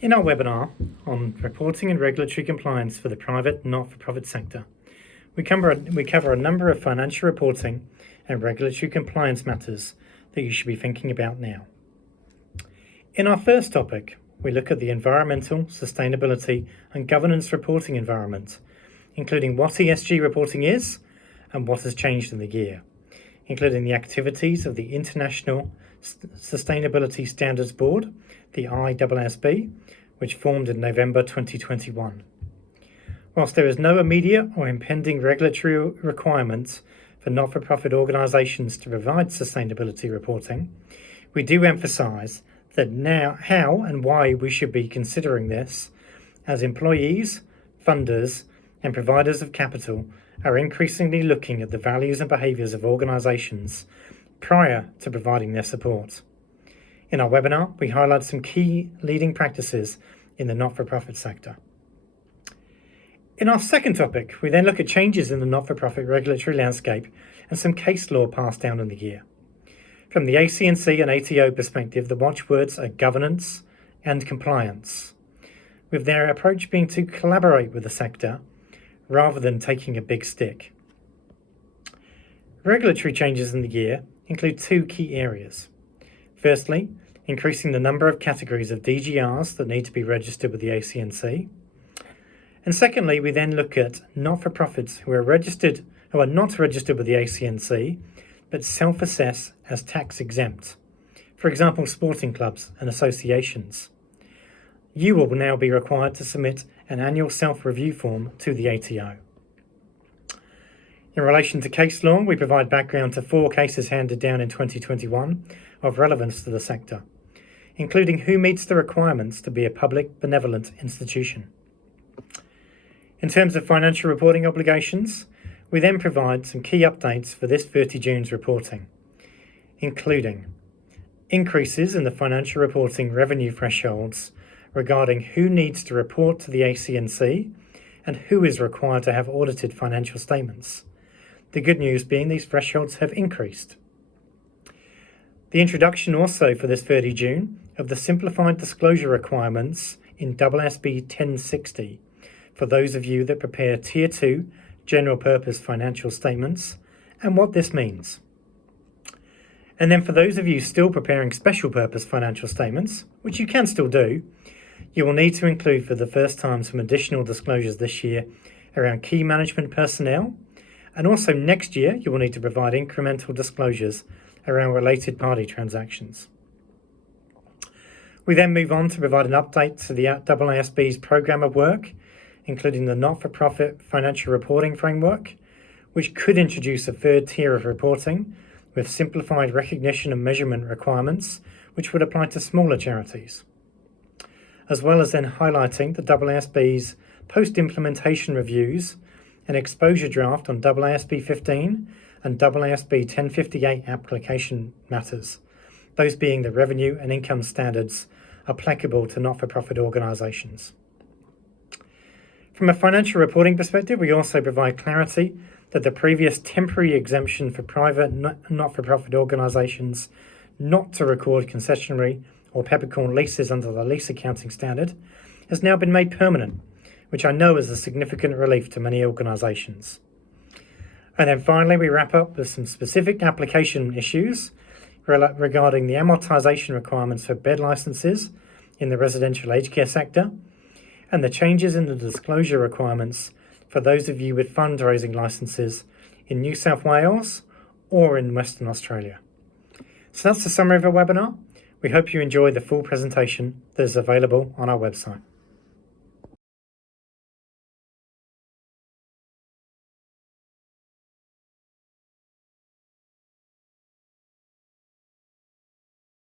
In our webinar on reporting and regulatory compliance for the private not-for-profit sector, we cover a number of financial reporting and regulatory compliance matters that you should be thinking about now. In our first topic, we look at the environmental, sustainability and governance reporting environment, including what ESG reporting is and what has changed in the year, including the activities of the International Sustainability Standards Board, the ISSB, which formed in November 2021. Whilst there is no immediate or impending regulatory requirements for not-for-profit organisations to provide sustainability reporting, we do emphasise that now how and why we should be considering this, as employees, funders and providers of capital are increasingly looking at the values and behaviours of organisations prior to providing their support. In our webinar, we highlight some key leading practices in the not-for-profit sector. In our second topic, we then look at changes in the not-for-profit regulatory landscape and some case law passed down in the year. From the ACNC and ATO perspective, the watchwords are governance and compliance, with their approach being to collaborate with the sector rather than taking a big stick. Regulatory changes in the year include two key areas. Firstly, increasing the number of categories of DGRs that need to be registered with the ACNC. And secondly, we then look at not-for-profits who are not registered with the ACNC, but self-assess as tax exempt. For example, sporting clubs and associations. You will now be required to submit an annual self-review form to the ATO. In relation to case law, we provide background to 4 cases handed down in 2021 of relevance to the sector, including who meets the requirements to be a public benevolent institution. In terms of financial reporting obligations, we then provide some key updates for this 30 June's reporting, including increases in the financial reporting revenue thresholds regarding who needs to report to the ACNC and who is required to have audited financial statements. The good news being these thresholds have increased. The introduction also for this 30 June of the simplified disclosure requirements in AASB 1060 for those of you that prepare Tier 2 general purpose financial statements and what this means. And then for those of you still preparing special purpose financial statements, which you can still do, you will need to include for the first time some additional disclosures this year around key management personnel, and also next year you will need to provide incremental disclosures around related party transactions. We then move on to provide an update to the AASB's programme of work, including the not-for-profit financial reporting framework, which could introduce a third tier of reporting with simplified recognition and measurement requirements, which would apply to smaller charities, as well as then highlighting the AASB's post-implementation reviews and exposure draft on AASB 15 and AASB 1058 application matters, those being the revenue and income standards applicable to not-for-profit organisations. From a financial reporting perspective, we also provide clarity that the previous temporary exemption for private not-for-profit organisations not to record concessionary or peppercorn leases under the lease accounting standard has now been made permanent, which I know is a significant relief to many organisations. And then finally, we wrap up with some specific application issues regarding the amortisation requirements for bed licences in the residential aged care sector, and the changes in the disclosure requirements for those of you with fundraising licences in New South Wales or in Western Australia. So that's the summary of our webinar. We hope you enjoy the full presentation that is available on our website.